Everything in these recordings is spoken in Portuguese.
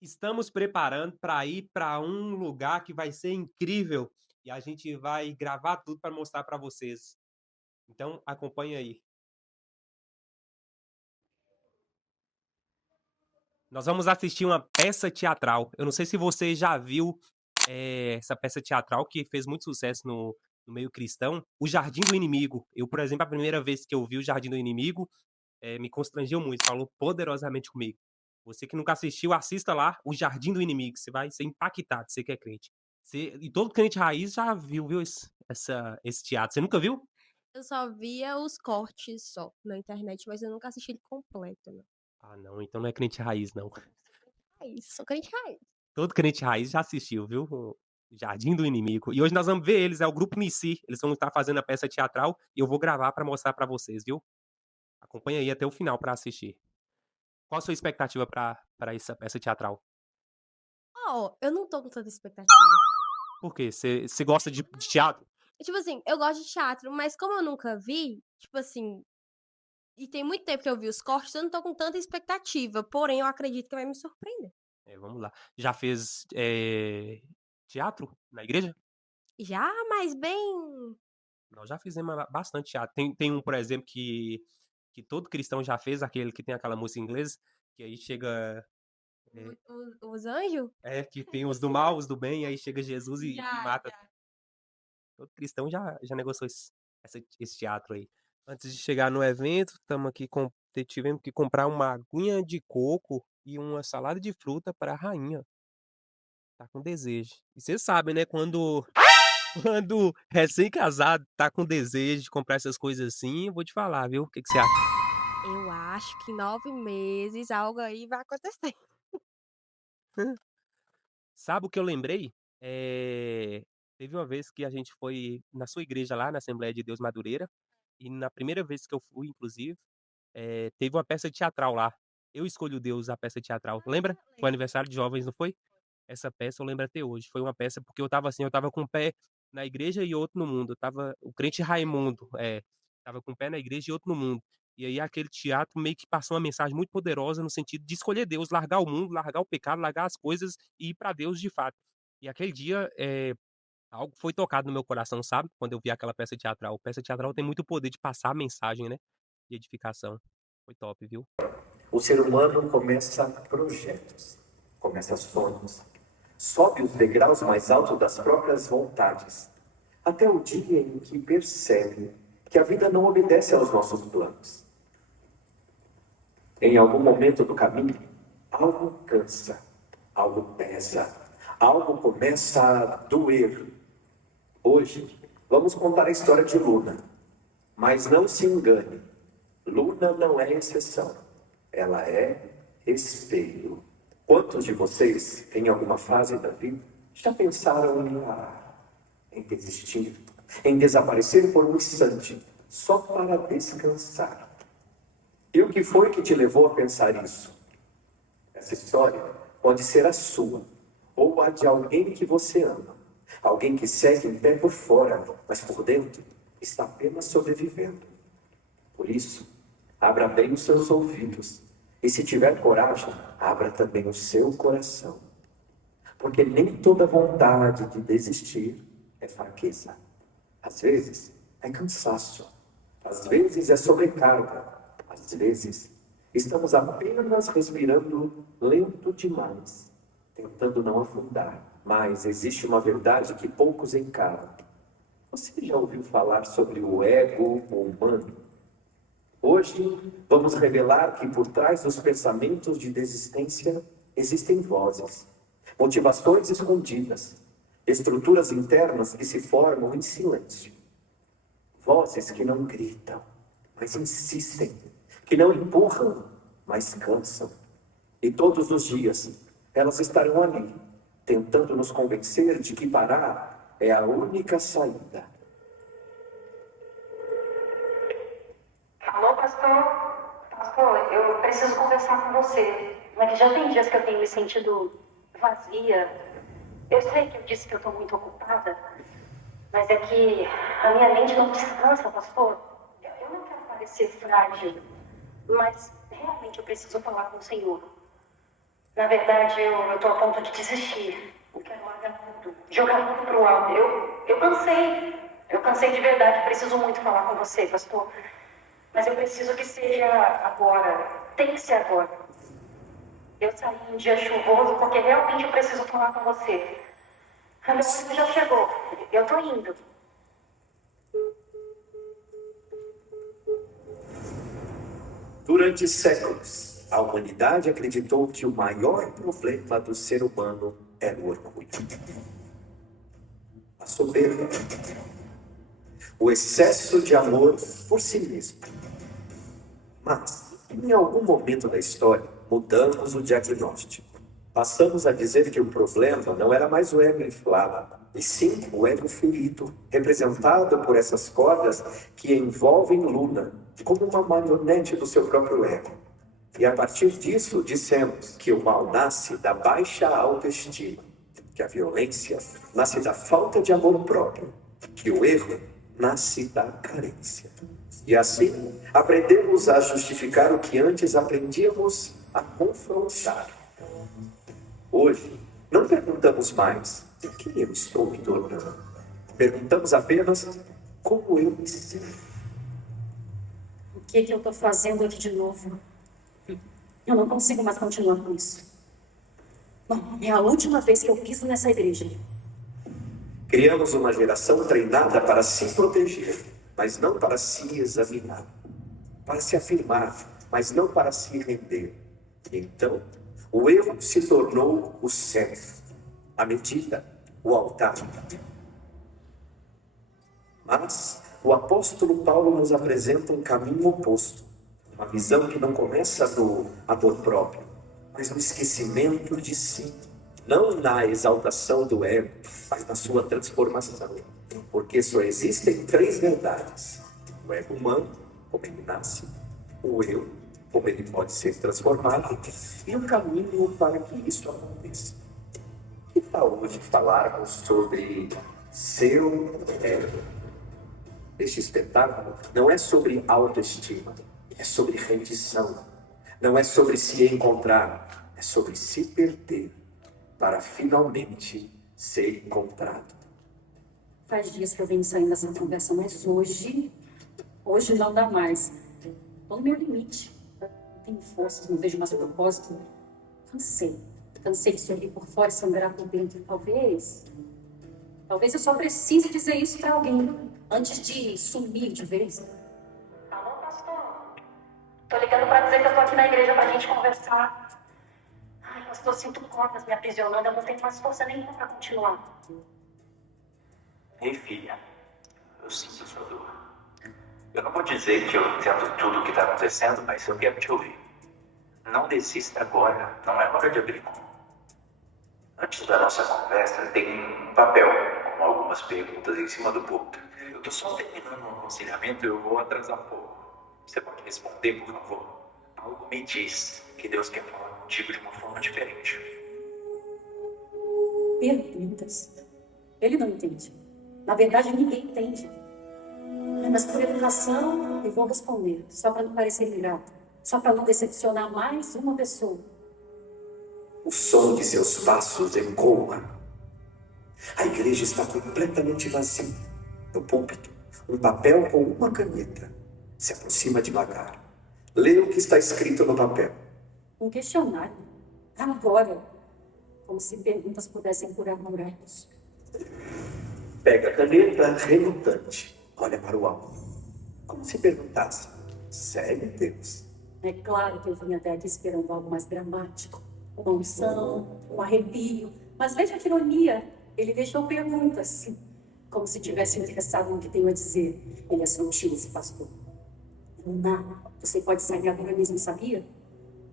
Estamos preparando para ir para um lugar que vai ser incrível e a gente vai gravar tudo para mostrar para vocês. Então acompanhe aí. Nós vamos assistir uma peça teatral. Eu não sei se você já viu, essa peça teatral que fez muito sucesso no meio cristão, O Jardim do Inimigo. Eu, por exemplo, a primeira vez que eu vi O Jardim do Inimigo, me constrangeu muito, falou poderosamente comigo. Você que nunca assistiu, assista lá O Jardim do Inimigo, você vai ser impactado, você que é crente. E todo crente raiz já viu esse teatro. Você nunca viu? Eu só via os cortes só na internet, mas eu nunca assisti ele completo, não. Ah, não, então não é crente raiz, não. Sou crente raiz. Todo crente raiz já assistiu, viu? O Jardim do Inimigo. E hoje nós vamos ver eles, é o grupo Nissi. Eles vão estar fazendo a peça teatral e eu vou gravar para mostrar para vocês, viu? Acompanha aí até o final para assistir. Qual a sua expectativa para essa peça teatral? Ó, eu não tô com tanta expectativa. Por quê? Você gosta de teatro? Tipo assim, eu gosto de teatro, mas como eu nunca vi, tipo assim, e tem muito tempo que eu vi os cortes, eu não tô com tanta expectativa, porém eu acredito que vai me surpreender. Vamos lá. Já fez teatro na igreja? Já, mas bem Nós já fizemos bastante teatro. Tem um, por exemplo, que todo cristão já fez, aquele que tem aquela música em inglês, que aí chega. É, os anjos? que tem os do mal, os do bem, e aí chega Jesus e Já, mata. já. Todo cristão já negociou esse teatro aí. Antes de chegar no evento, estamos aqui tivemos que comprar uma aguinha de coco e uma salada de fruta para a rainha. Tá com desejo. E vocês sabem, né, quando recém-casado tá com desejo de comprar essas coisas assim, eu vou te falar, viu? O que você acha? Eu acho que em 9 meses algo aí vai acontecer. Sabe o que eu lembrei? Teve uma vez que a gente foi na sua igreja lá, na Assembleia de Deus Madureira, e na primeira vez que eu fui, inclusive, teve uma peça teatral lá. Eu Escolho Deus, a peça teatral. Lembra? Ah, Foi lembro. aniversário de jovens, não foi? Essa peça eu lembro até hoje. Foi uma peça porque eu estava assim, eu estava com um pé na igreja e outro no mundo. Eu estava o crente Raimundo, estava com um pé na igreja e outro no mundo. E aí aquele teatro meio que passou uma mensagem muito poderosa no sentido de escolher Deus, largar o mundo, largar o pecado, largar as coisas e ir para Deus de fato. E aquele dia, algo foi tocado no meu coração, sabe? Quando eu vi aquela peça teatral. Peça teatral tem muito poder de passar a mensagem, né? De edificação. Foi top, viu? O ser humano começa projetos, começa sonhos, sobe os degraus mais altos das próprias vontades, até o dia em que percebe que a vida não obedece aos nossos planos. Em algum momento do caminho, algo cansa, algo pesa, algo começa a doer. Hoje, vamos contar a história de Luna. Mas não se engane, Luna não é exceção, ela é espelho. Quantos de vocês, em alguma fase da vida, já pensaram em parar, em desistir, em desaparecer por um instante, só para descansar? E o que foi que te levou a pensar isso? Essa história pode ser a sua, ou a de alguém que você ama. Alguém que segue em pé por fora, mas por dentro está apenas sobrevivendo. Por isso, abra bem os seus ouvidos. E se tiver coragem, abra também o seu coração. Porque nem toda vontade de desistir é fraqueza. Às vezes é cansaço. Às vezes é sobrecarga. Às vezes estamos apenas respirando lento demais, tentando não afundar. Mas existe uma verdade que poucos encaram. Você já ouviu falar sobre o ego humano? Hoje, vamos revelar que por trás dos pensamentos de desistência existem vozes, motivações escondidas, estruturas internas que se formam em silêncio. Vozes que não gritam, mas insistem, que não empurram, mas cansam. E todos os dias, elas estarão ali, tentando nos convencer de que parar é a única saída. Alô, pastor? Pastor, eu preciso conversar com você. Mas já tem dias que eu tenho me sentido vazia. Eu sei que eu disse que eu estou muito ocupada, mas é que a minha mente não descansa, pastor. Eu não quero parecer frágil, mas realmente eu preciso falar com o Senhor. Na verdade, eu tô a ponto de desistir. Eu quero largar tudo, jogar tudo pro alto. Eu cansei. Eu cansei de verdade. Preciso muito falar com você, pastor. Mas eu preciso que seja agora. Tem que ser agora. Eu saí um dia chuvoso porque realmente eu preciso falar com você. A meu ônibus já chegou. Eu tô indo. Durante séculos, a humanidade acreditou que o maior problema do ser humano era o orgulho, a soberba, o excesso de amor por si mesmo. Mas, em algum momento da história, mudamos o diagnóstico. Passamos a dizer que o problema não era mais o ego inflado, e sim o ego ferido, representado por essas cordas que envolvem Luna, como uma marionete do seu próprio ego. E a partir disso, dissemos que o mal nasce da baixa autoestima, que a violência nasce da falta de amor próprio, que o erro nasce da carência. E assim, aprendemos a justificar o que antes aprendíamos a confrontar. Hoje, não perguntamos mais o que eu estou me tornando. Perguntamos apenas como eu me sinto. O que eu tô fazendo aqui de novo? Eu não consigo mais continuar com isso. Bom, é a última vez que eu piso nessa igreja. Criamos uma geração treinada para se proteger, mas não para se examinar. Para se afirmar, mas não para se render. Então, o erro se tornou o centro, a medida, o altar. Mas o apóstolo Paulo nos apresenta um caminho oposto, uma visão que não começa no amor próprio, mas no esquecimento de si, não na exaltação do ego, mas na sua transformação, porque só existem três verdades: o ego humano, como ele nasce, o eu, como ele pode ser transformado, e o caminho para que isso aconteça. Que tal hoje falarmos sobre seu ego? Este espetáculo não é sobre autoestima, é sobre rendição. Não é sobre se encontrar, é sobre se perder para finalmente ser encontrado. Faz dias que eu venho saindo dessa conversa, mas hoje não dá mais. Tô no meu limite. Não tenho forças, não vejo mais propósito. Cansei de sorrir por fora e sangrar por dentro. Talvez eu só precise dizer isso pra alguém antes de sumir de vez. Alô, pastor? Tô ligando pra dizer que eu tô aqui na igreja pra gente conversar. Ai, pastor, sinto cordas me aprisionando. Eu não tenho mais força nenhuma pra continuar. Ei, filha, eu sinto sua dor. Eu não vou dizer que eu entendo tudo o que está acontecendo, mas eu quero te ouvir. Não desista agora, não é hora de abrir mão. Antes da nossa conversa, tem um papel com algumas perguntas em cima do púlpito. Eu estou só terminando um aconselhamento e eu vou atrasar um pouco. Você pode responder, por favor? Algo me diz que Deus quer falar contigo de uma forma diferente. Perguntas? Ele não entende. Na verdade, ninguém entende. Mas por educação, eu vou responder. Só para não parecer ingrato. Só para não decepcionar mais uma pessoa. O som de seus passos ecoa. A igreja está completamente vazia. No púlpito, um papel com uma caneta. Se aproxima devagar. Lê o que está escrito no papel. Um questionário. Agora. Como se perguntas pudessem curar buracos. Pega a caneta relutante. Olha para o alto. Como se perguntasse: sério, Deus? É claro que eu vim até aqui esperando algo mais dramático. Uma unção, um arrepio. Mas veja que ironia. Ele deixou perguntas. Como se tivesse interessado no que tenho a dizer. Ele é sutil, esse pastor. Luna, você pode sair agora mesmo, sabia?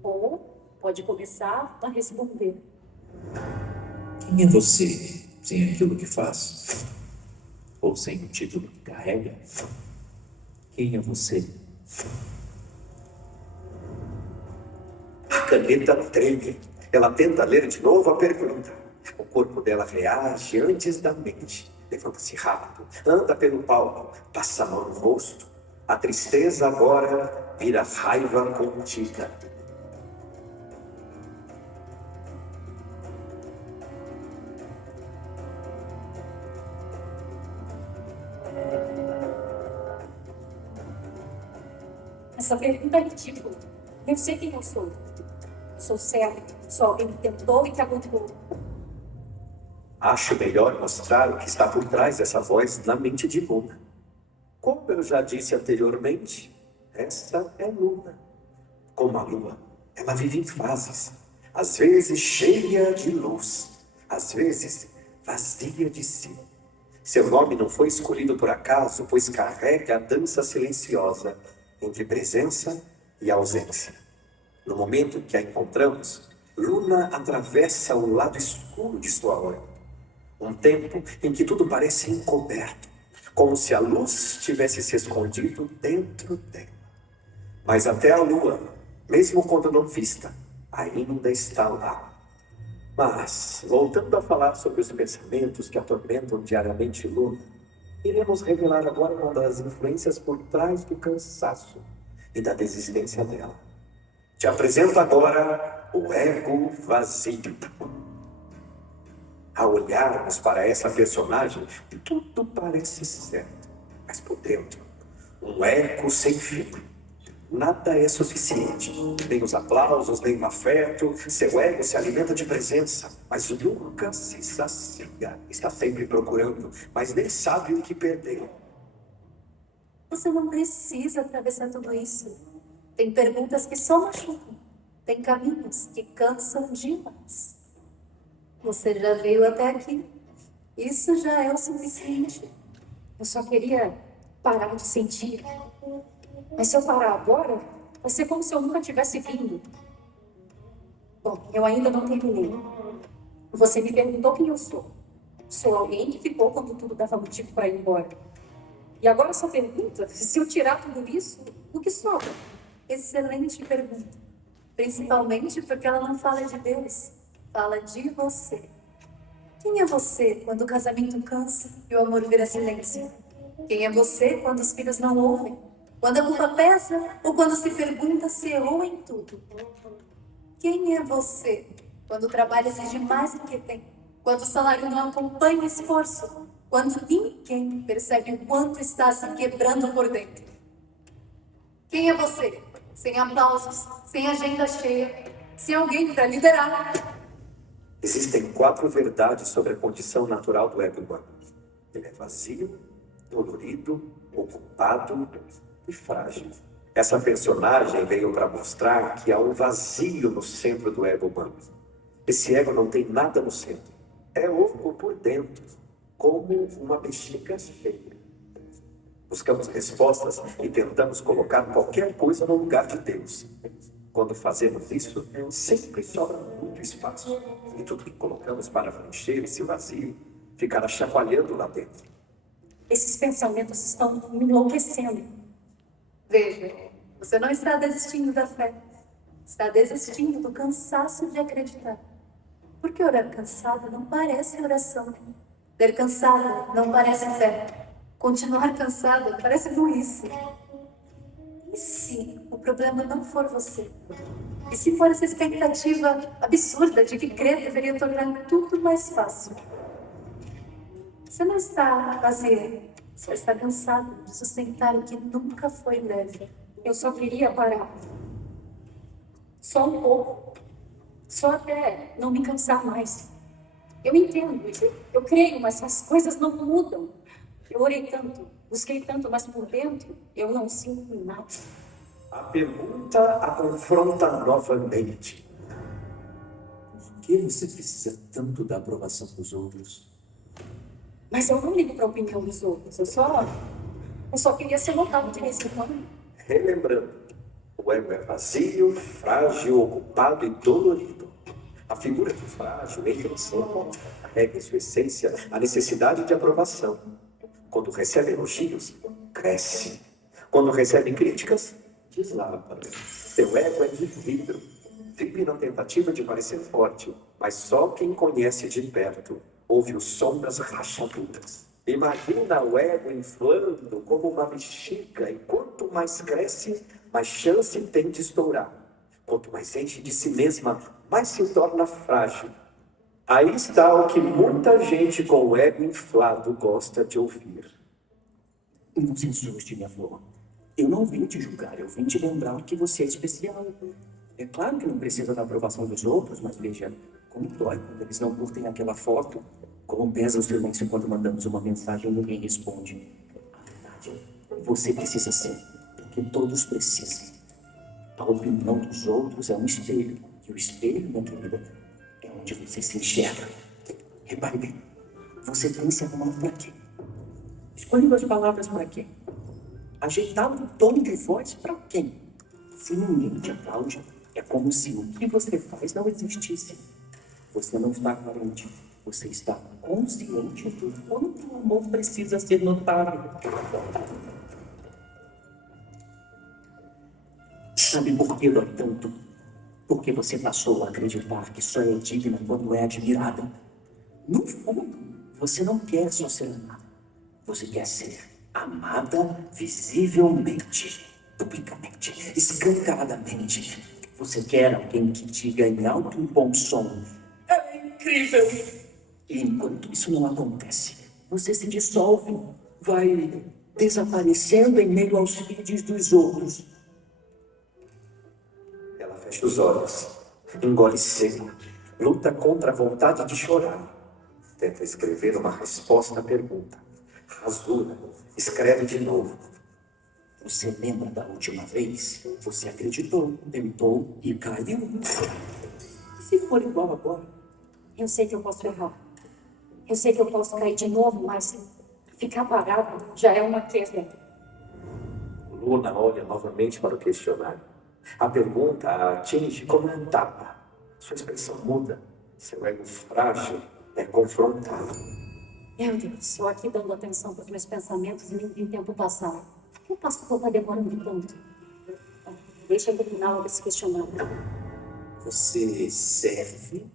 Ou pode começar a responder. Quem é você sem aquilo que faz? Ou sem o título que carrega? Quem é você? A caneta treme. Ela tenta ler de novo a pergunta. O corpo dela reage antes da mente. Levanta-se rápido, anda pelo palco, passa a mão no rosto. A tristeza agora vira raiva contida. Essa pergunta é ridícula. Eu sei quem eu sou. Eu sou certo. Sou alguém que tentou e que aguentou. Acho melhor mostrar o que está por trás dessa voz na mente de Luna. Como eu já disse anteriormente, essa é Luna. Como a lua, ela vive em fases. Às vezes cheia de luz, às vezes vazia de si. Seu nome não foi escolhido por acaso, pois carrega a dança silenciosa entre presença e ausência. No momento que a encontramos, Luna atravessa o lado escuro de sua hora. Um tempo em que tudo parece encoberto, como se a luz tivesse se escondido dentro dela. Mas até a lua, mesmo quando não vista, ainda está lá. Mas, voltando a falar sobre os pensamentos que atormentam diariamente Luna, iremos revelar agora uma das influências por trás do cansaço e da desistência dela. Te apresento agora o ego vazio. Ao olharmos para essa personagem, tudo parece certo, mas por dentro, um eco sem fim. Nada é suficiente, nem os aplausos, nem o afeto. Seu ego se alimenta de presença, mas nunca se sacia. Está sempre procurando, mas nem sabe o que perdeu. Você não precisa atravessar tudo isso. Tem perguntas que só machucam. Tem caminhos que cansam demais. Você já veio até aqui. Isso já é o suficiente. Eu só queria parar de sentir. Mas se eu parar agora, vai ser como se eu nunca tivesse vindo. Bom, eu ainda não terminei. Você me perguntou quem eu sou. Sou alguém que ficou quando tudo dava motivo para ir embora. E agora só pergunta, se eu tirar tudo isso, o que sobra? Excelente pergunta. Principalmente porque ela não fala de Deus, fala de você. Quem é você quando o casamento cansa e o amor vira silêncio? Quem é você quando os filhos não ouvem? Quando a culpa pesa ou quando se pergunta se errou em tudo? Quem é você quando o trabalho exige mais do que tem? Quando o salário não acompanha o esforço? Quando ninguém percebe o quanto está se quebrando por dentro? Quem é você? Sem aplausos, sem agenda cheia, sem alguém para liderar. Existem 4 verdades sobre a condição natural do ego humano. Ele é vazio, dolorido, ocupado e frágil. Essa personagem veio para mostrar que há um vazio no centro do ego humano. Esse ego não tem nada no centro. É oco por dentro, como uma bexiga cheia. Buscamos respostas e tentamos colocar qualquer coisa no lugar de Deus. Quando fazemos isso, sempre sobra muito espaço. E tudo que colocamos para preencher esse vazio ficará chacoalhando lá dentro. Esses pensamentos estão me enlouquecendo. Veja, você não está desistindo da fé. Está desistindo do cansaço de acreditar. Porque orar cansado não parece oração. Ter cansado não parece fé. Continuar cansado parece burrice. E se o problema não for você? E se for essa expectativa absurda de que crer deveria tornar tudo mais fácil? Você não está vazio, você está cansado de sustentar o que nunca foi leve. Eu só queria parar. Só um pouco. Só até não me cansar mais. Eu entendo, eu creio, mas as coisas não mudam. Eu orei tanto, busquei tanto, mas por dentro eu não sinto nada. A pergunta a confronta novamente. Por que você precisa tanto da aprovação dos outros? Mas eu não ligo para a opinião dos outros. Eu só queria ser notado de vez em quando. Relembrando, o ego é vazio, frágil, ocupado e dolorido. A figura do frágil entra em cena, carrega em sua essência a necessidade de aprovação. Quando recebe elogios, cresce. Quando recebe críticas, deslava. Seu ego é de vidro. Vive na tentativa de parecer forte, mas só quem conhece de perto ouve o som das rachaduras. Imagina o ego inflando como uma bexiga, e quanto mais cresce, mais chance tem de estourar. Quanto mais enche de si mesma, mais se torna frágil. Aí está o que muita gente com o ego inflado gosta de ouvir. Não se assuste, minha flor. Eu não vim te julgar, eu vim te lembrar que você é especial. É claro que não precisa da aprovação dos outros, mas veja como dói quando eles não curtem aquela foto. Como pesa o silêncio quando mandamos uma mensagem e ninguém responde. A verdade, você precisa sim, porque todos precisam. A opinião dos outros é um espelho, e o espelho, minha querida, é onde você se enxerga. Repare bem, você tem se arrumar para quê? Escolha as palavras para quê? Ajeitar o tom de voz para quem? Se ninguém te aplaude, é como se o que você faz não existisse. Você não está carente, você está consciente do quanto o amor precisa ser notado. Sabe por que dói tanto? Porque você passou a acreditar que só é digna quando é admirada. No fundo, você não quer só ser amada. Você quer ser amada visivelmente, publicamente, escancaradamente. Você quer alguém que diga em alto e bom som: é incrível! E enquanto isso não acontece, você se dissolve, vai desaparecendo em meio aos feeds dos outros. Ela fecha os olhos, engole seco, luta contra a vontade de chorar. Tenta escrever uma resposta à pergunta. Rasura, escreve de novo. Você lembra da última vez? Você acreditou, tentou e caiu. E se for igual agora? Eu sei que eu posso errar. Eu sei que eu posso cair de novo, mas ficar parado já é uma queda. Luna olha novamente para o questionário. A pergunta a atinge como um tapa. Sua expressão muda. Seu ego frágil é confrontado. Meu Deus, estou aqui dando atenção para os meus pensamentos e nem vi tempo passar. Por que o pastor está demorando tanto? Deixa eu terminar logo esse questionário. Você serve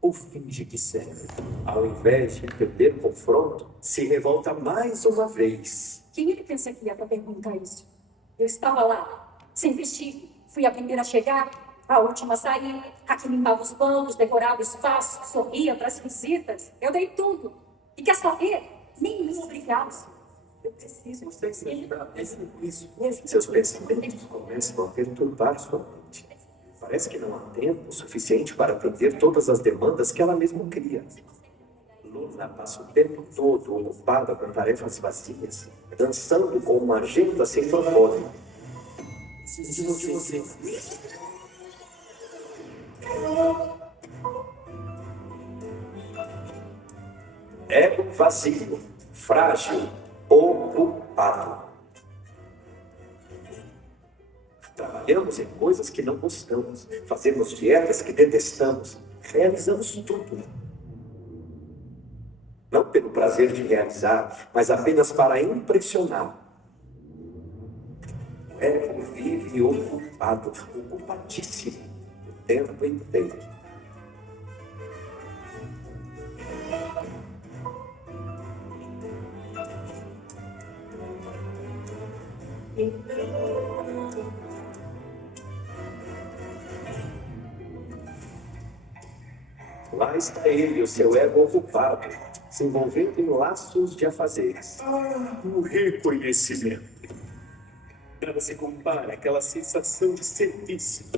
ou finge que serve? Ao invés de perder o confronto, se revolta mais uma vez. Quem ele pensa que é para perguntar isso? Eu estava lá, sempre estive. Fui a primeira a chegar, a última a sair, a que limpava os bancos, decorava o espaço, sorria para as visitas. Eu dei tudo. E quer saber? Nem me obrigado. Eu preciso exercitar isso. Seus pensamentos começam a perturbar sua mente. Parece que não há tempo suficiente para atender todas as demandas que ela mesma cria. Luna passa o tempo todo ocupada com tarefas vazias, dançando com uma agenda sem propósito. Preciso de você. Ego vazio, frágil, ocupado. Trabalhamos em coisas que não gostamos, fazemos dietas que detestamos, realizamos tudo. Não pelo prazer de realizar, mas apenas para impressionar. O ego vive ocupado, ocupadíssimo, o tempo inteiro. Lá está ele, o seu ego ocupado, se envolvendo em laços de afazeres. O reconhecimento. Nada se compara àquela sensação de serviço,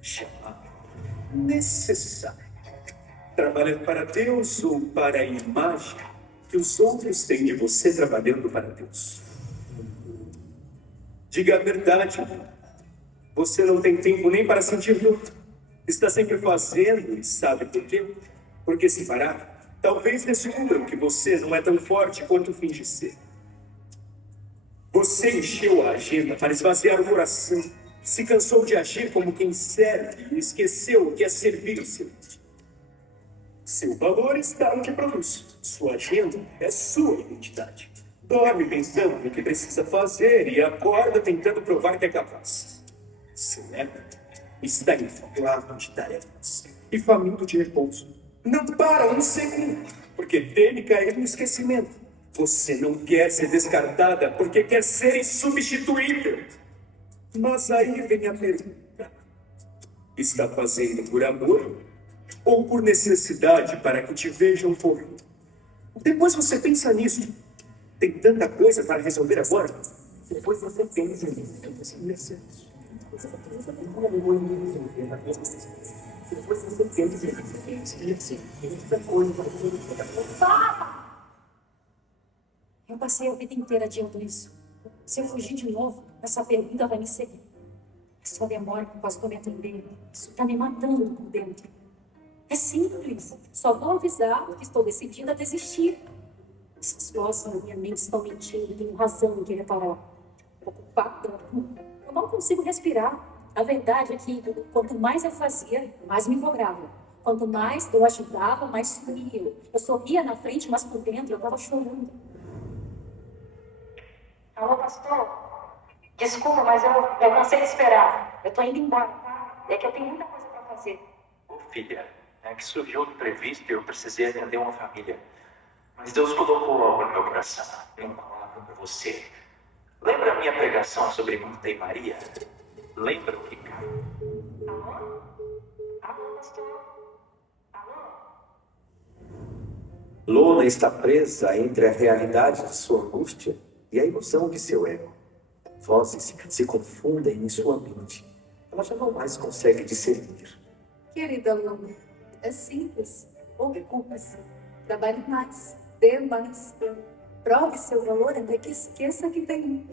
chamado necessário. Trabalhar para Deus ou para a imagem que os outros têm de você trabalhando para Deus. Diga a verdade. Você não tem tempo nem para sentir luta. Está sempre fazendo e sabe por quê? Porque se parar, talvez descubram que você não é tão forte quanto finge ser. Você encheu a agenda para esvaziar o coração, se cansou de agir como quem serve e esqueceu o que é servir o seu. Seu valor está no que produz. Sua agenda é sua identidade. Dorme pensando no que precisa fazer e acorda tentando provar que é capaz. Seu ego está inflado de tarefas e faminto de repouso. Não para um segundo, porque teme cair no esquecimento. Você não quer ser descartada porque quer ser insubstituível. Mas aí vem a pergunta. Está fazendo por amor ou por necessidade para que te vejam por? Depois você pensa nisso. Tem tanta coisa para resolver agora. Depois você pensa em Eu passei a vida inteira adiando isso. Se eu fugir de novo, essa pergunta vai me seguir. Sua demora com quase me atender. Isso tá me matando por dentro. É simples. Só vou avisar que estou decidida a desistir. Essas vozes na minha mente estão mentindo. Tenho razão em querer parar. Ocupada. Eu não consigo respirar. A verdade é que quanto mais eu fazia, mais me empolgava. Quanto mais eu ajudava, mais sumia. Eu sorria na frente, mas por dentro eu estava chorando. Alô, pastor? Desculpa, mas eu cansei de esperar. Eu tô indo embora, tá? É que eu tenho muita coisa pra fazer. Ô, filha, é que surgiu o imprevisto e eu precisei atender uma família. Mas Deus colocou algo no meu coração. Tem uma palavra pra você. Lembra a minha pregação sobre Marta e Maria? Lembra o que caiu? Alô? Alô, pastor? Alô? Lona está presa entre a realidade de sua angústia e a ilusão de seu ego. Vozes se confundem em sua mente. Ela já não mais consegue discernir. Querida Luna, é simples. Ocupe-se. Trabalhe mais. Dê mais. Prove seu valor até que esqueça que tem um.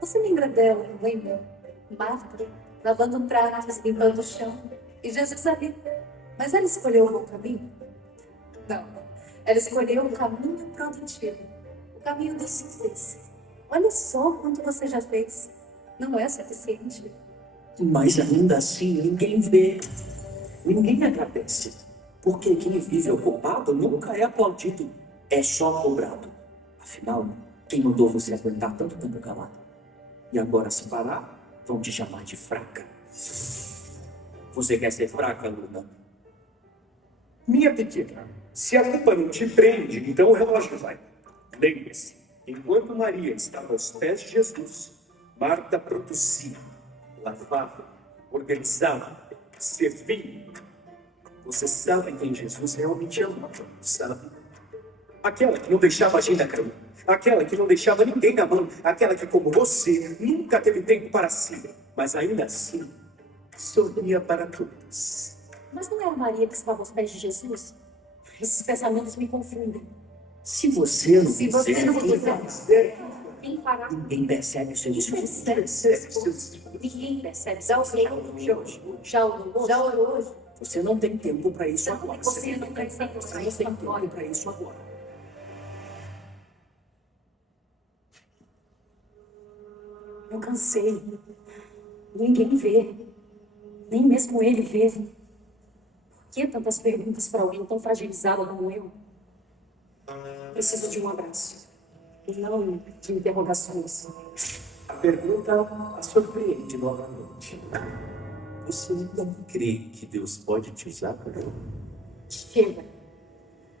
Você lembra dela, não lembra? Marta, lavando pratos, limpando o chão. E Jesus ali. Mas ela escolheu o bom caminho? Não. Ela escolheu o caminho produtivo. O caminho do simples. Olha só quanto você já fez. Não é suficiente. Mas ainda assim ninguém vê, ninguém agradece. Porque quem vive ocupado nunca é aplaudido, é só cobrado. Afinal, quem mandou você aguentar tanto tempo calado? E agora, se parar, vão te chamar de fraca. Você quer ser fraca, Luna? Minha pequena, se a culpa não te prende, então o relógio vai. Lembre-se, enquanto Maria estava aos pés de Jesus, Marta produzia, lavava, organizava, servia. Você sabe quem Jesus realmente amava, sabe? Aquela que não deixava a agenda cair, aquela que não deixava ninguém na mão, aquela que, como você, nunca teve tempo para si, mas ainda assim, sorria para todos. Mas não é a Maria que estava aos pés de Jesus? Esses pensamentos me confundem. Se você não quiser, quem fará? ninguém percebe o seu esforço. Ninguém percebe. Já orou hoje? Você não tem tempo para isso agora. Você não tem tempo para isso agora. para isso agora. Eu cansei. Ninguém vê. Nem mesmo ele vê. Por que tantas perguntas para alguém tão fragilizado como eu? Preciso de um abraço. E não de interrogações. A pergunta a surpreende novamente. Você não crê que Deus pode te usar? Chega.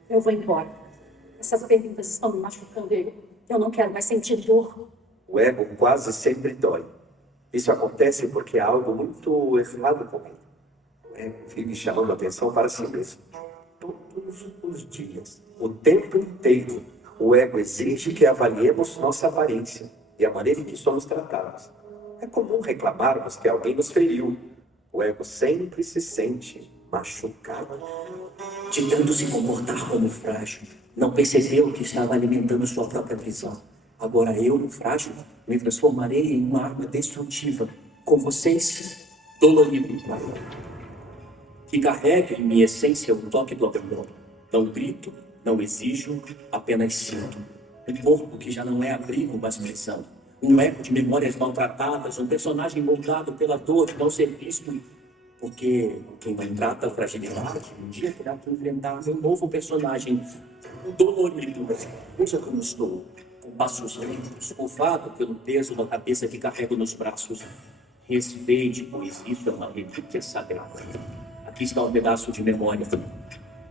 Eu vou embora. Essas perguntas estão me machucando. Eu não quero mais sentir dor. O ego quase sempre dói. Isso acontece porque há algo muito errado com ele. O ego vive chamando a atenção para si mesmo. Todos os dias, o tempo inteiro, o ego exige que avaliemos nossa aparência e a maneira em que somos tratados. É comum reclamarmos que alguém nos feriu. O ego sempre se sente machucado. De tanto se comportar como frágil, não percebeu que estava alimentando sua própria prisão. Agora eu, frágil, me transformarei em uma arma destrutiva. Com vocês, dolorido. Que carrega em minha essência o toque do abandono. Não grito, não exijo, apenas sinto. Um corpo que já não é abrigo, mas prisão. Um eco de memórias maltratadas, um personagem moldado pela dor de não ser visto. Porque quem não trata a fragilidade, um dia terá que enfrentar um novo personagem, o dolorido. Veja como estou, com passos lentos, curvado pelo peso da cabeça que carrego nos braços. Respeite, pois isso é uma relíquia sagrada. Aqui está um pedaço de memória,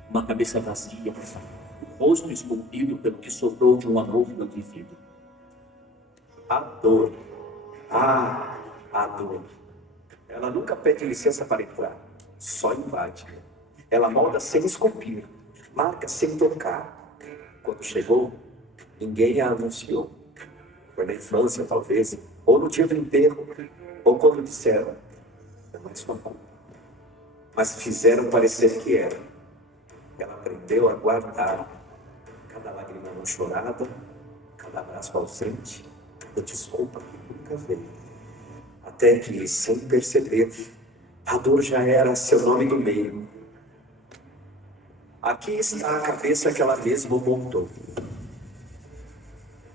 uma cabeça vazia, o rosto esculpido pelo que sobrou de um amor não vivido. A dor. Ah, a dor. Ela nunca pede licença para entrar, só invade. Ela molda sem esculpir, marca sem tocar. Quando chegou, ninguém a anunciou. Foi na infância, talvez, ou no dia do enterro, ou quando disseram, não é sua culpa. Mas fizeram parecer que era. Ela aprendeu a guardar cada lágrima não chorada, cada abraço ausente, cada desculpa que nunca veio. Até que, sem perceber, a dor já era seu nome do meio. Aqui está a cabeça que ela mesma montou,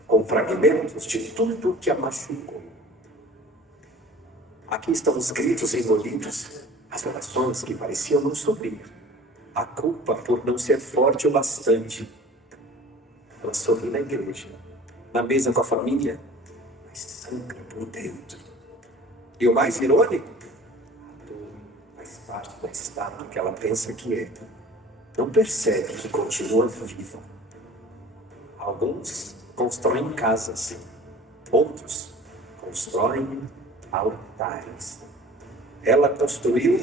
com fragmentos de tudo que a machucou. Aqui estão os gritos engolidos, as orações que pareciam não subir, a culpa por não ser forte o bastante. Ela sorri na igreja, na mesa com a família, mas sangra por dentro. E o mais irônico, a dor faz parte da estátua que ela pensa que é. Não percebe que continua viva. Alguns constroem casas, outros constroem altares. Ela construiu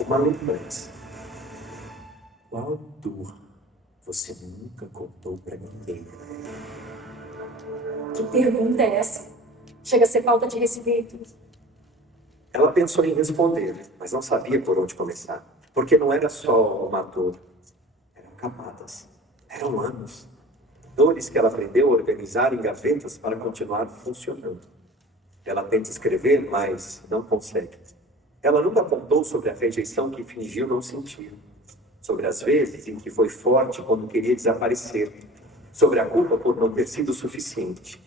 uma lembrança. Qual dor você nunca contou para ninguém? Que pergunta é essa? Chega a ser falta de respeito. Ela pensou em responder, mas não sabia por onde começar. Porque não era só uma dor. Eram camadas. Eram anos. Dores que ela aprendeu a organizar em gavetas para continuar funcionando. Ela tenta escrever, mas não consegue. Ela nunca contou sobre a rejeição que fingiu não sentir. Sobre as vezes em que foi forte quando queria desaparecer. Sobre a culpa por não ter sido suficiente.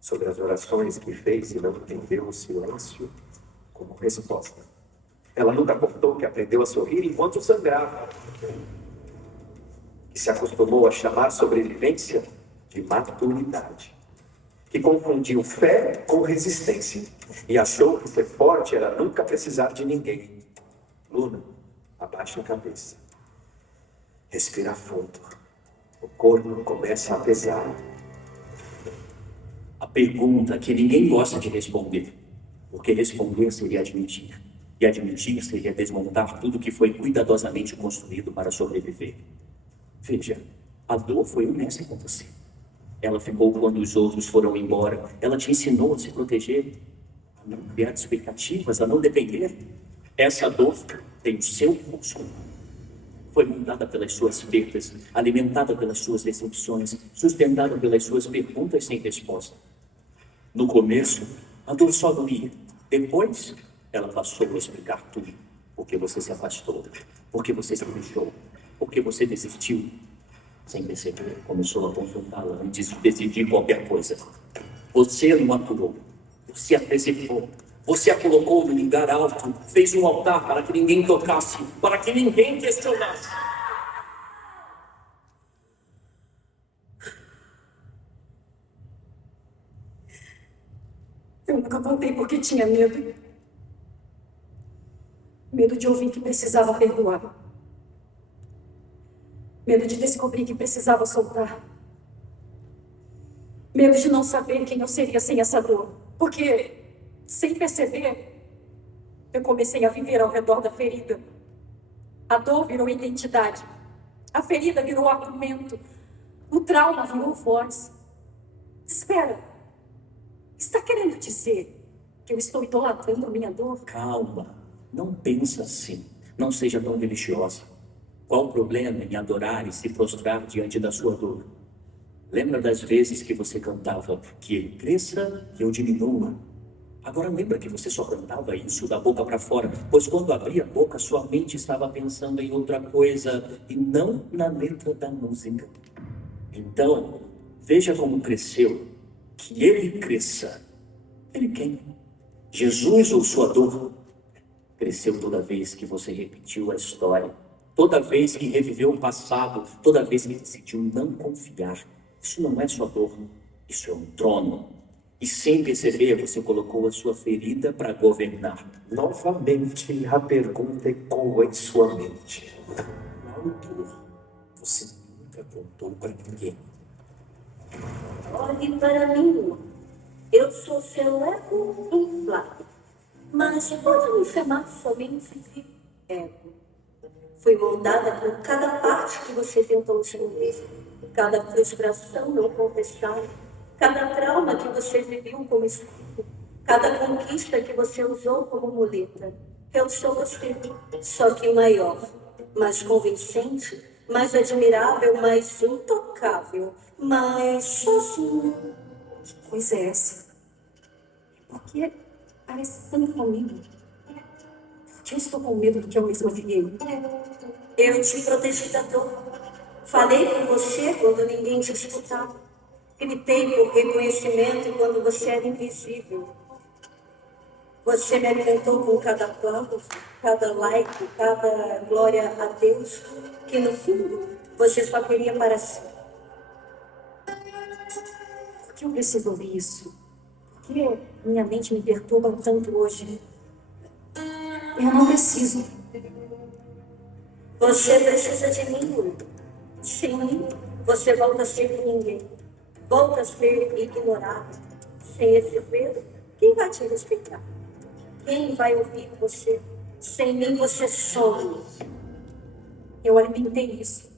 Sobre as orações que fez e não entendeu o silêncio como resposta. Ela nunca contou que aprendeu a sorrir enquanto sangrava. Que se acostumou a chamar sobrevivência de maturidade. Que confundiu fé com resistência. E achou que ser forte era nunca precisar de ninguém. Luna, abaixa a cabeça. Respira fundo. O corpo começa a pesar. A pergunta que ninguém gosta de responder. Porque responder seria admitir. E admitir seria desmontar tudo que foi cuidadosamente construído para sobreviver. Veja, a dor foi honesta com você. Ela ficou quando os outros foram embora. Ela te ensinou a se proteger, a não criar expectativas, a não depender. Essa dor tem o seu custo. Foi montada pelas suas perdas, alimentada pelas suas decepções, sustentada pelas suas perguntas sem resposta. No começo, a dor só doía. Depois, ela passou a explicar tudo. Porque você se afastou, porque você se deixou, porque você desistiu. Sem perceber, começou a consultá-la antes de decidir qualquer coisa. Você não aturou, você a preservou. Você a colocou no lugar alto, fez um altar para que ninguém tocasse, para que ninguém questionasse. Eu nunca contei porque tinha medo. Medo de ouvir que precisava perdoar. Medo de descobrir que precisava soltar. Medo de não saber quem eu seria sem essa dor. Porque, sem perceber, eu comecei a viver ao redor da ferida. A dor virou identidade. A ferida virou argumento. O trauma virou voz. Espera. Está querendo dizer que eu estou idolatrando a minha dor? Calma, não pensa assim. Não seja tão religiosa. Qual o problema em adorar e se prostrar diante da sua dor? Lembra das vezes que você cantava que ele cresça e eu diminua? Agora lembra que você só cantava isso da boca para fora, pois quando abria a boca, sua mente estava pensando em outra coisa e não na letra da música. Então, veja como cresceu. Que ele cresça. Ele quem? Jesus ou sua dor? Cresceu toda vez que você repetiu a história, toda vez que reviveu o passado, toda vez que decidiu não confiar. Isso não é sua dor, isso é um trono. E sem perceber, você colocou a sua ferida para governar. Novamente, a pergunta ecoa em sua mente. Qual dor você nunca contou para ninguém? Olhe para mim. Eu sou seu ego inflado. Mas pode me chamar somente de ego. Fui moldada por cada parte que você tentou esconder. Cada frustração não confessada. cada trauma que você viveu como escudo, cada conquista que você usou como muleta. Eu sou você, só que maior, mais convincente, mais admirável, mais intocável, mais sozinho. Que coisa é essa? Por que parece tanto comigo? Por que eu estou com medo do que eu mesma criei? Eu te protegi da dor. Falei com você quando ninguém te escutava. Gritei por reconhecimento quando você era invisível. Você me alimentou com cada aplauso, cada like, cada glória a Deus, que no fundo você só queria para si. Por que eu preciso ouvir isso? Por que minha mente me perturba tanto hoje? Eu não preciso. Você precisa de mim. Sem mim, você volta a ser ninguém. Volta a ser ignorado. Sem esse medo, quem vai te respeitar? Quem vai ouvir você? Sem mim, você some. Eu alimentei isso.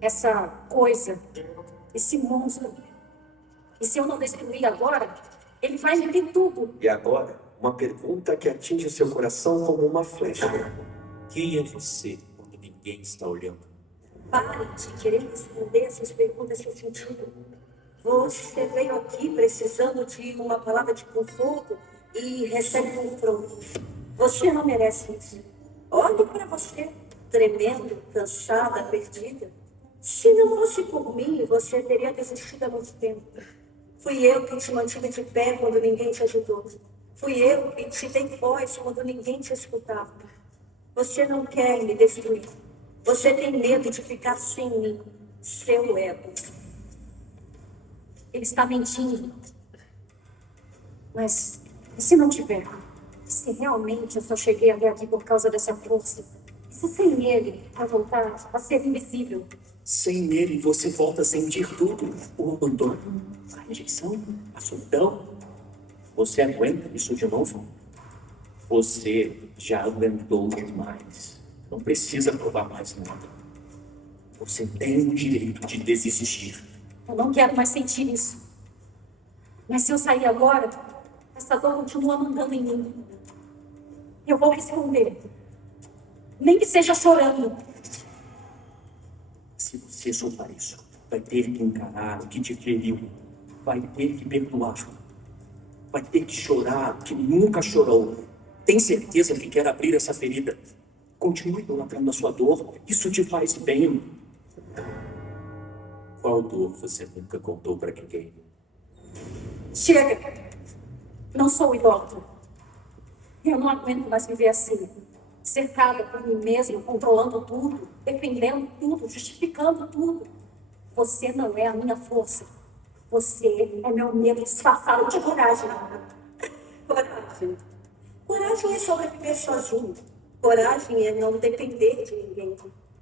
Essa coisa. Esse monstro. E se eu não destruir agora, ele vai me ter tudo. E agora, uma pergunta que atinge o seu coração como uma flecha. Quem é você quando ninguém está olhando? Pare de querer responder essas perguntas sem sentido. Você veio aqui precisando de uma palavra de conforto e recebe confronto. Você não merece isso. Olhe para você, tremendo, cansada, perdida. Se não fosse por mim, você teria desistido há muito tempo. Fui eu que te mantive de pé quando ninguém te ajudou. Fui eu que te dei voz quando ninguém te escutava. Você não quer me destruir. Você tem medo de ficar sem mim, seu ego. Ele está mentindo. Mas e se não tiver? Se realmente eu só cheguei até aqui por causa dessa força? E se sem ele, a voltar a ser invisível? Sem ele, você volta a sentir tudo. O abandono, a rejeição, a solidão. Você aguenta isso de novo? Você já aguentou demais. Não precisa provar mais nada. Você tem o direito de desistir. Eu não quero mais sentir isso. Mas se eu sair agora, essa dor continua mandando em mim. Eu vou responder. Nem que seja chorando. Se você soltar isso, vai ter que encarar o que te feriu. Vai ter que perdoar. Vai ter que chorar o que nunca chorou. Tem certeza que quer abrir essa ferida? Continue idolatrando a sua dor. Isso te faz bem. Qual dor você nunca contou para ninguém? Chega! Não sou idólatra. Eu não aguento mais viver assim. Cercada por mim mesma, controlando tudo, defendendo tudo, justificando tudo. Você não é a minha força. Você é meu medo disfarçado de coragem. Coragem. Coragem é sobreviver sozinho. Coragem é não depender de ninguém.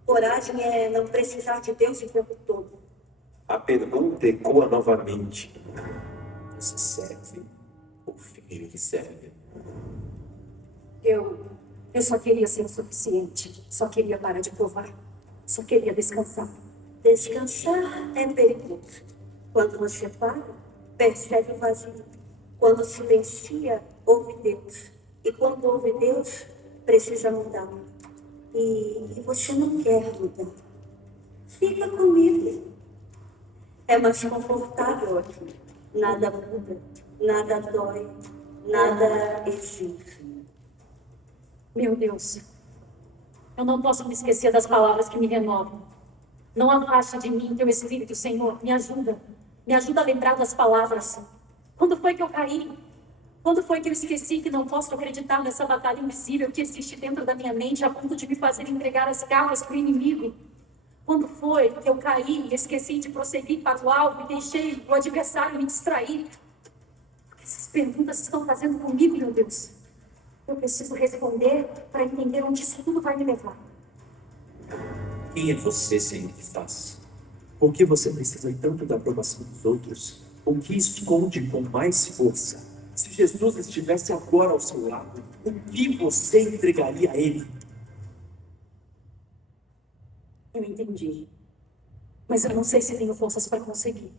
Coragem é não precisar de Deus o tempo todo. A pergunta ecoa novamente. Você serve ou finge que serve? Eu só queria ser o suficiente. Só queria parar de provar. Só queria descansar. Descansar é perigoso. Quando você para, percebe o vazio. Quando silencia, ouve Deus. E quando ouve Deus, precisa mudar. E você não quer mudar. Fica comigo. É mais confortável aqui. Nada muda, nada dói, nada exige. Meu Deus. Eu não posso me esquecer das palavras que me renovam. Não afaste de mim teu Espírito, Senhor. Me ajuda. Me ajuda a lembrar das palavras. Quando foi que eu caí? Quando foi que eu esqueci que não posso acreditar nessa batalha invisível que existe dentro da minha mente a ponto de me fazer entregar as garras para o inimigo? Quando foi que eu caí e esqueci de prosseguir para o alvo e deixei o adversário me distrair? O que essas perguntas estão fazendo comigo, meu Deus? Eu preciso responder para entender onde isso tudo vai me levar. Quem é você sem o que faz? Por que você precisa tanto da aprovação dos outros? O que esconde com mais força? Se Jesus estivesse agora ao seu lado, o que você entregaria a ele? Eu entendi. Mas eu não sei se tenho forças para conseguir.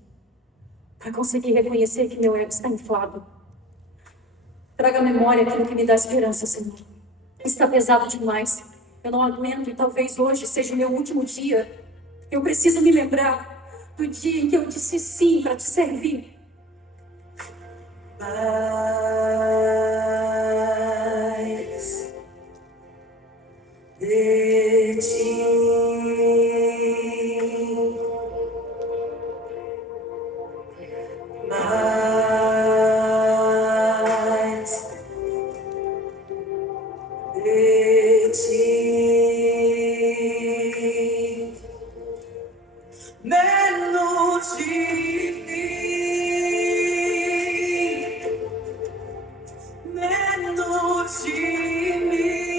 para conseguir reconhecer que meu ego está inflado. Traga à memória aquilo que me dá esperança, Senhor. Está pesado demais. Eu não aguento e talvez hoje seja o meu último dia. Eu preciso me lembrar do dia em que eu disse sim para te servir. Mais de ti. Mais de ti. Menos de mim. Menos de mim.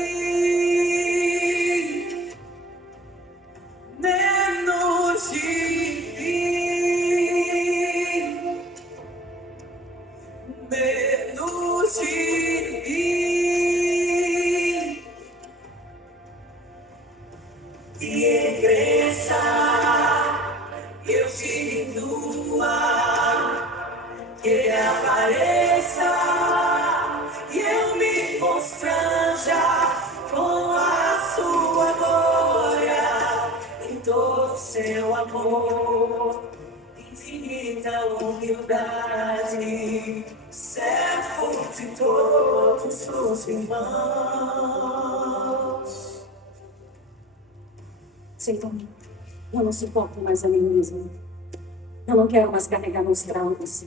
Menos de mim. Menos de mim. Que cresça, eu diminua, que ele apareça e eu me constranja com a sua glória em todo seu amor, infinita humildade, servo de todos os irmãos. Senhor, eu não suporto mais a mim mesma. Eu não quero mais carregar meus traumas,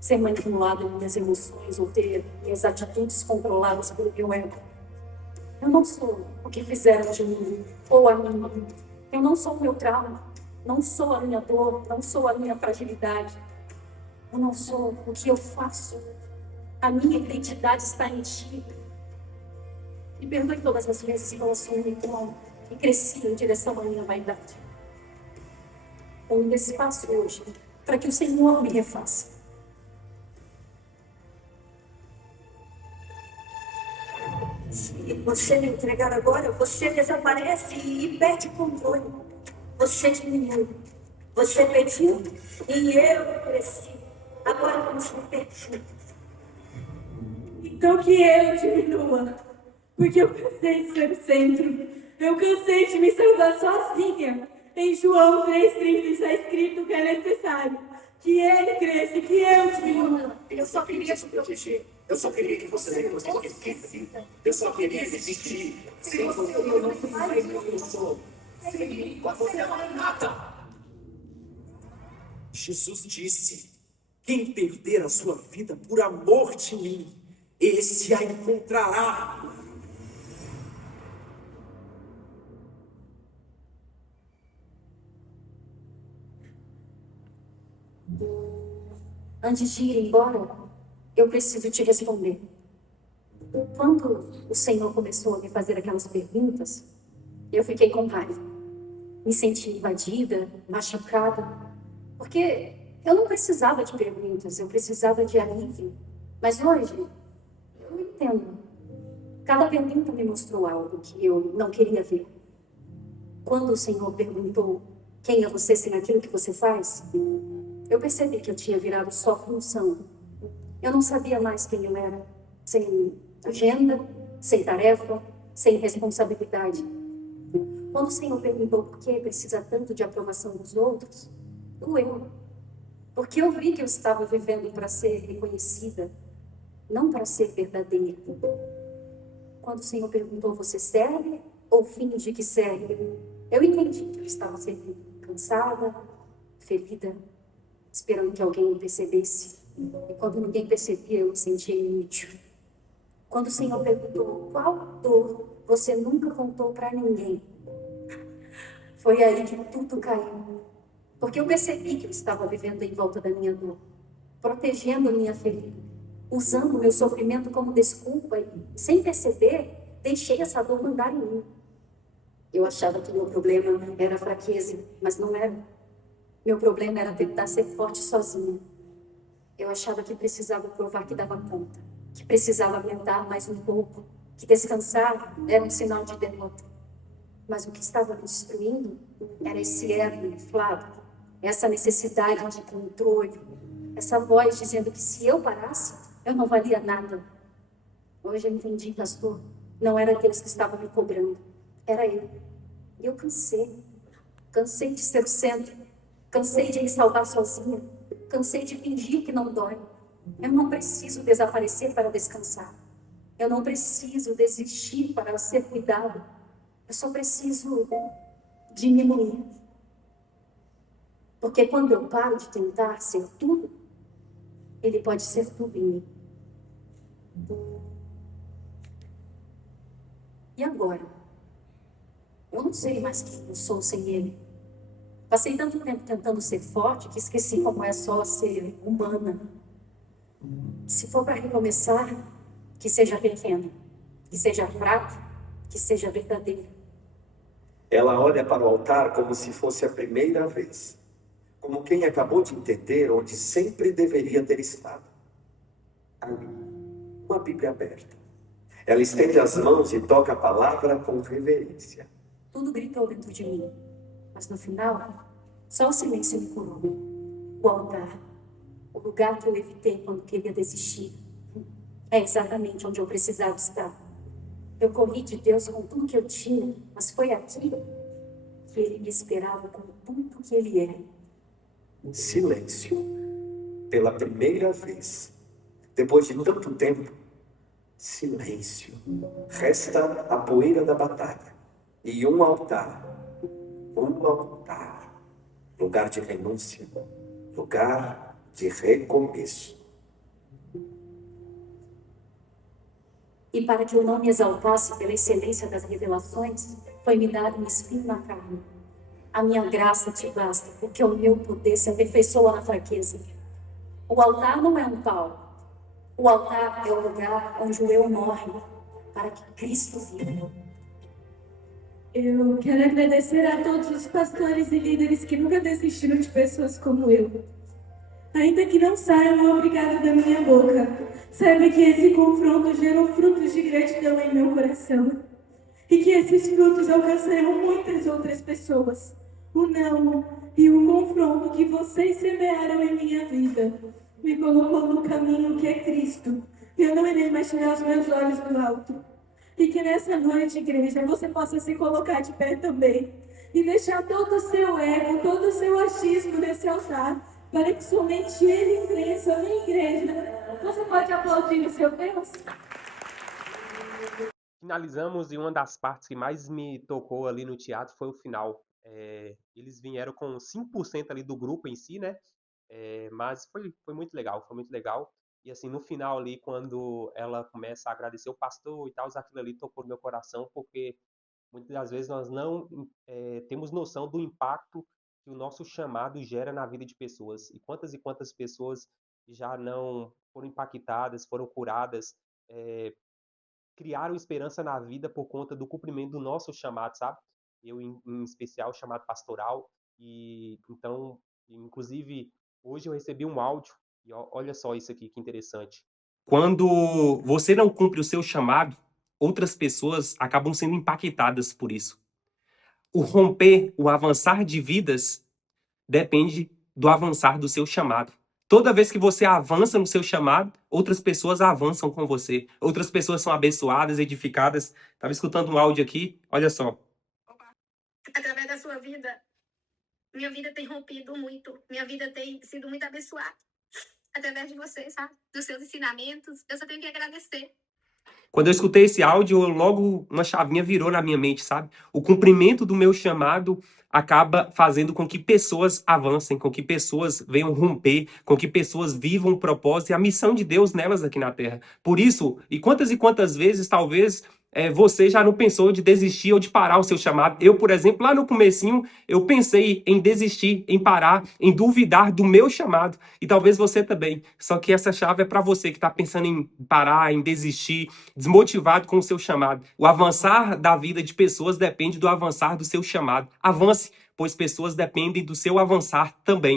ser manipulado em minhas emoções ou ter minhas atitudes controladas pelo meu ego. Eu não sou o que fizeram de mim ou a mim. Eu não sou o meu trauma, não sou a minha dor, não sou a minha fragilidade. Eu não sou o que eu faço. A minha identidade está em ti. Me perdoe todas as vezes que eu assumi como e cresci em direção à minha vaidade. Eu me espaço hoje para que o Senhor me refaça. Se você me entregar agora, você desaparece e perde o controle. Você diminui. Você pediu e eu cresci. Agora vamos viver juntos. Então que eu diminua, porque eu cansei de ser o centro. Eu cansei de me salvar sozinha. Em João 3,30 está escrito que é necessário que ele cresça e que eu diminua. Eu só queria te proteger. Eu só queria que você não esquecesse. Eu só queria existir. Sem você eu não sei quem eu sou. Sem mim, você não é nada. Jesus disse: quem perder a sua vida por amor de mim, esse a encontrará. Antes de ir embora, eu preciso te responder. Quando o Senhor começou a me fazer aquelas perguntas, eu fiquei com raiva. Me senti invadida, machucada, porque eu não precisava de perguntas, eu precisava de alívio. Mas hoje, eu entendo. Cada pergunta me mostrou algo que eu não queria ver. Quando o Senhor perguntou: quem é você sem aquilo que você faz? Eu percebi que eu tinha virado só função. Eu não sabia mais quem eu era, sem agenda, sem tarefa, sem responsabilidade. Quando o Senhor perguntou por que precisa tanto de aprovação dos outros, doeu. Porque eu vi que eu estava vivendo para ser reconhecida, não para ser verdadeira. Quando o Senhor perguntou: você serve ou finge que serve? Eu entendi que eu estava servindo, cansada, ferida, esperando que alguém me percebesse. E quando ninguém percebia, eu me sentia inútil. Quando o Senhor perguntou: qual dor você nunca contou para ninguém? Foi aí que tudo caiu. Porque eu percebi que eu estava vivendo em volta da minha dor, protegendo a minha ferida, usando o meu sofrimento como desculpa e, sem perceber, deixei essa dor mandar em mim. Eu achava que meu problema era fraqueza, mas não era. Meu problema era tentar ser forte sozinha. Eu achava que precisava provar que dava conta, que precisava aguentar mais um pouco, que descansar era um sinal de derrota. Mas o que estava me destruindo era esse ego inflado, essa necessidade de controle, Essa voz dizendo que se eu parasse, eu não valia nada. Hoje eu entendi, pastor, não era Deus que estava me cobrando, era eu. E eu cansei. Cansei de ser o centro. Cansei de me salvar sozinha. Cansei de fingir que não dói. Eu não preciso desaparecer para descansar. Eu não preciso desistir para ser cuidado. Eu só preciso diminuir. Porque quando eu paro de tentar ser tudo, ele pode ser tudo em mim. E agora? Eu não sei mais quem eu sou sem ele. Passei tanto tempo tentando ser forte que esqueci como é só ser humana. Se for para recomeçar, que seja pequena, que seja fraca, que seja verdadeira. Ela olha para o altar como se fosse a primeira vez, como quem acabou de entender onde sempre deveria ter estado. Ali, com a Bíblia aberta. Ela estende as mãos e toca a palavra com reverência. Tudo gritou dentro de mim, mas no final, só o silêncio me curou. O altar, o lugar que eu evitei quando queria desistir, é exatamente onde eu precisava estar. Eu corri de Deus com tudo que eu tinha, mas foi aqui que ele me esperava com tudo que ele é. Silêncio. Pela primeira vez. Depois de tanto tempo, silêncio. Resta a poeira da batalha. E um altar. Um altar. Lugar de renúncia. Lugar de recomeço. E para que eu não me exaltasse pela excelência das revelações, foi-me dado um espinho na carne. A minha graça te basta, porque o meu poder se aperfeiçoa na fraqueza. O altar não é um pau. O altar é o lugar onde o eu morre, para que Cristo viva. Eu quero agradecer a todos os pastores e líderes que nunca desistiram de pessoas como eu. Ainda que não saia um obrigado da minha boca, saiba que esse confronto gerou frutos de gratidão em meu coração. E que esses frutos alcançarão muitas outras pessoas. O não e o confronto que vocês semearam em minha vida me colocou no caminho que é Cristo. E eu não irei mais tirar os meus olhos do alto. E que nessa noite, igreja, você possa se colocar de pé também. E deixar todo o seu ego, todo o seu achismo nesse altar. Para que somente ele cresça na igreja. Você pode aplaudir o seu Deus? Finalizamos e uma das partes que mais me tocou ali no teatro foi o final. Eles vieram com 5% ali do grupo em si, né? Mas foi muito legal, foi muito legal. E assim, no final ali, quando ela começa a agradecer o pastor e tal, aquilo ali tocou no meu coração, porque muitas das vezes nós não temos noção do impacto que o nosso chamado gera na vida de pessoas. E quantas pessoas já não foram impactadas, foram curadas, criaram esperança na vida por conta do cumprimento do nosso chamado, sabe? Eu, em especial, chamado pastoral. E então, inclusive, hoje eu recebi um áudio, e olha só isso aqui, que interessante. Quando você não cumpre o seu chamado, outras pessoas acabam sendo impactadas por isso. O romper, o avançar de vidas depende do avançar do seu chamado. Toda vez que você avança no seu chamado, outras pessoas avançam com você. Outras pessoas são abençoadas, edificadas. Estava escutando um áudio aqui, olha só. Através da sua vida, minha vida tem rompido muito. Minha vida tem sido muito abençoada. Através de você, sabe? Dos seus ensinamentos. Eu só tenho que agradecer. Quando eu escutei esse áudio, logo uma chavinha virou na minha mente, sabe? O cumprimento do meu chamado acaba fazendo com que pessoas avancem, com que pessoas venham romper, com que pessoas vivam o propósito e a missão de Deus nelas aqui na Terra. Por isso, e quantas vezes, talvez, você já não pensou de desistir ou de parar o seu chamado. Eu, por exemplo, lá no comecinho, eu pensei em desistir, em parar, em duvidar do meu chamado. E talvez você também. Só que essa chave é para você que está pensando em parar, em desistir, desmotivado com o seu chamado. O avançar da vida de pessoas depende do avançar do seu chamado. Avance, pois pessoas dependem do seu avançar também.